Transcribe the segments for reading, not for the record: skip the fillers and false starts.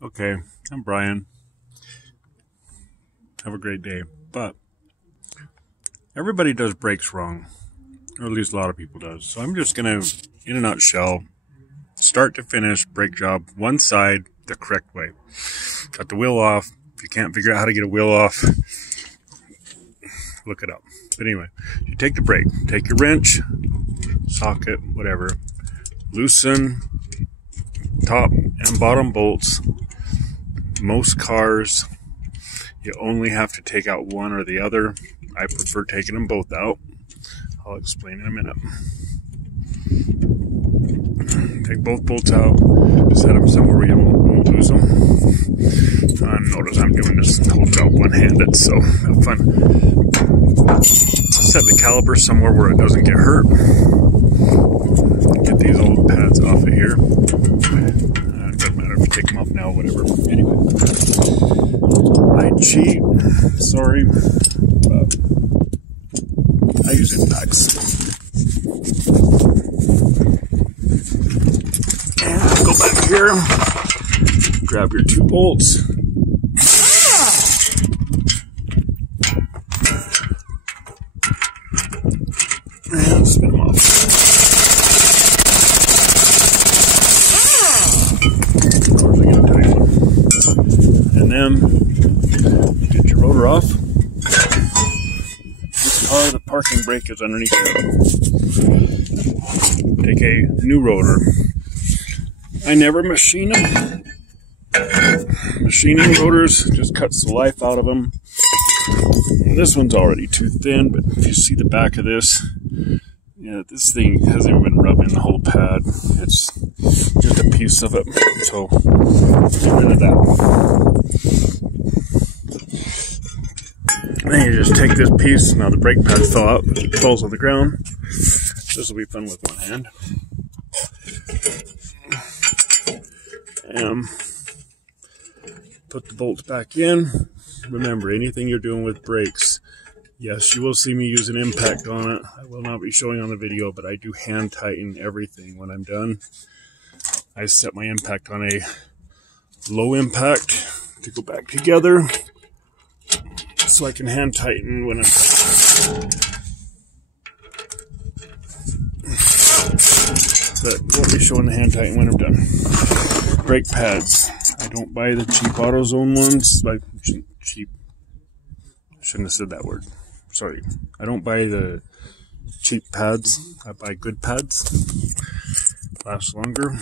Okay, I'm Brian. Have a great day. But everybody does brakes wrong, or at least a lot of people does. So I'm just gonna, in a nutshell, start to finish brake job one side the correct way. Got the wheel off. If you can't figure out how to get a wheel off, look it up. But anyway, you take the brake, take your wrench, socket, whatever, loosen top and bottom bolts. Most cars, you only have to take out one or the other. I prefer taking them both out. I'll explain in a minute. Take both bolts out, set them somewhere where you won't lose them. Notice I'm doing this whole job one-handed, so have fun. Set the caliper somewhere where it doesn't get hurt. Get these old pads off of here. It doesn't matter if you take them off now, whatever. Anyway, I cheat, sorry, but I use impacts. And go back here, grab your two bolts. And spin them off. Of course, I get a tight one. And then get your rotor off. This car, the parking brake is underneath it. Take a new rotor. I never machine them. Machining rotors just cuts the life out of them. This one's already too thin, but if you see the back of this, yeah, this thing hasn't even been rubbed in the whole pad. It's just a piece of it, so get rid of that. Then you just take this piece. Now the brake pad fell out, it falls on the ground. This will be fun with one hand. And put the bolts back in. Remember, anything you're doing with brakes, yes, you will see me use an impact on it. I will not be showing on the video, but I do hand tighten everything when I'm done. I set my impact on a low impact to go back together so I can hand tighten when I'm but won't be showing the hand tighten when I'm done. Brake pads. I don't buy the cheap AutoZone ones. Cheap. Shouldn't have said that word. Sorry. I don't buy the cheap pads. I buy good pads. Last longer.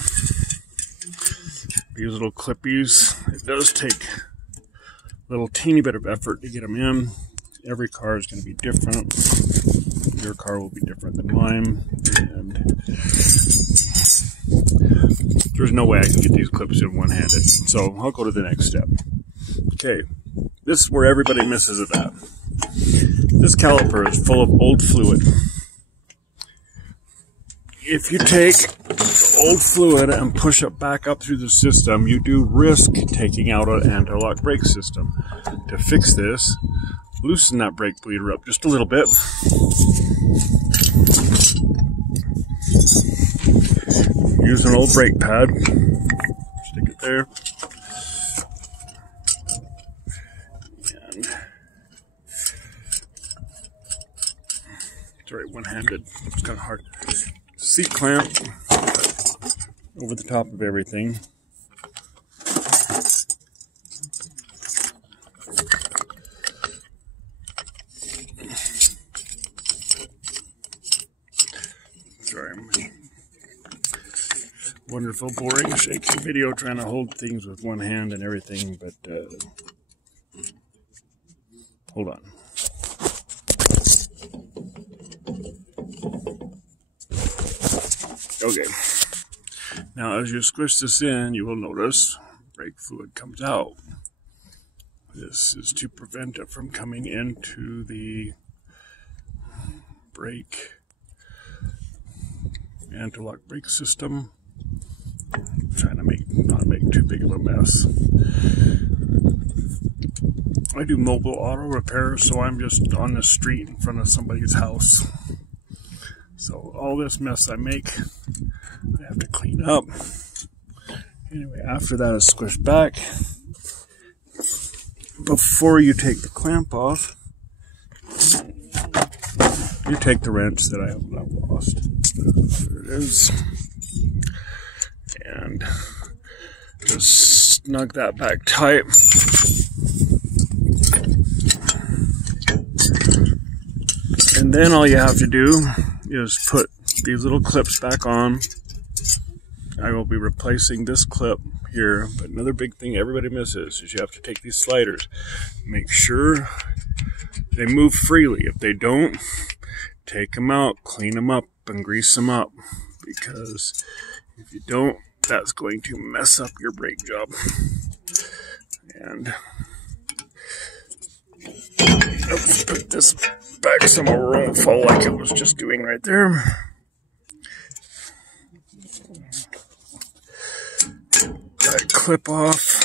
These little clippies. It does take a little teeny bit of effort to get them in. Every car is going to be different. Your car will be different than mine. And there's no way I can get these clips in one-handed. So I'll go to the next step. Okay. This is where everybody misses it at. This caliper is full of old fluid. If you take the old fluid and push it back up through the system, you do risk taking out an anti-lock brake system. To fix this, loosen that brake bleeder up just a little bit. Use an old brake pad. Stick it there. Sorry, one-handed. It's kind of hard. Seat clamp over the top of everything. Sorry, I'm wonderful, boring, shaky video trying to hold things with one hand and everything, but hold on. Okay, now as you squish this in, you will notice brake fluid comes out. This is to prevent it from coming into the brake anti-lock brake system. I'm trying to not make too big of a mess. I do mobile auto repair, so I'm just on the street in front of somebody's house. So all this mess I make, I have to clean up. Anyway, after that is squished back. Before you take the clamp off, you take the wrench that I have not lost. There it is. And just snug that back tight. And then all you have to do is put these little clips back on. I will be replacing this clip here, but another big thing everybody misses is you have to take these sliders. Make sure they move freely. If they don't, take them out, clean them up, and grease them up. Because if you don't, that's going to mess up your brake job. And let's put this back somewhere where it won't fall like it was just doing right there. That clip off.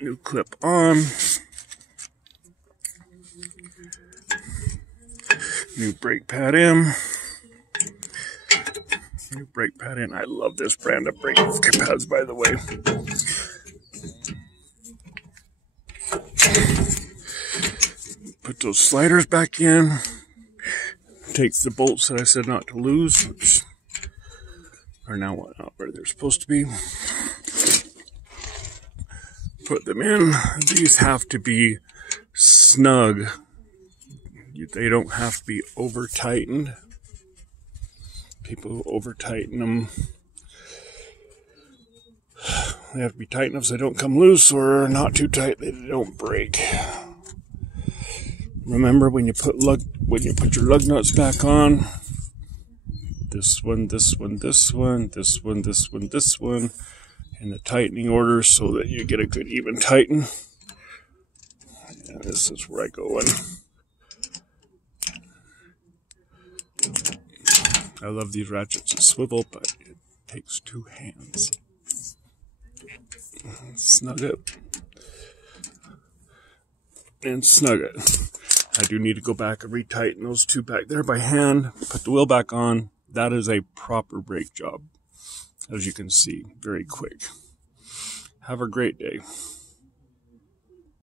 New clip on. New brake pad in. New brake pad in. I love this brand of brake pads, by the way. Put those sliders back in. Take the bolts that I said not to lose, which are now not where they're supposed to be. Put them in. These have to be snug. They don't have to be over tightened. People who over tighten them, they have to be tight enough so they don't come loose, or not too tight that they don't break. Remember, when you put your lug nuts back on, this one, this one, this one, this one, this one, this one, in the tightening order so that you get a good even tighten. And this is where I go in. I love these ratchets that swivel, but it takes two hands. Snug it. And snug it. I do need to go back and retighten those two back there by hand. Put the wheel back on. That is a proper brake job, as you can see, very quick. Have a great day.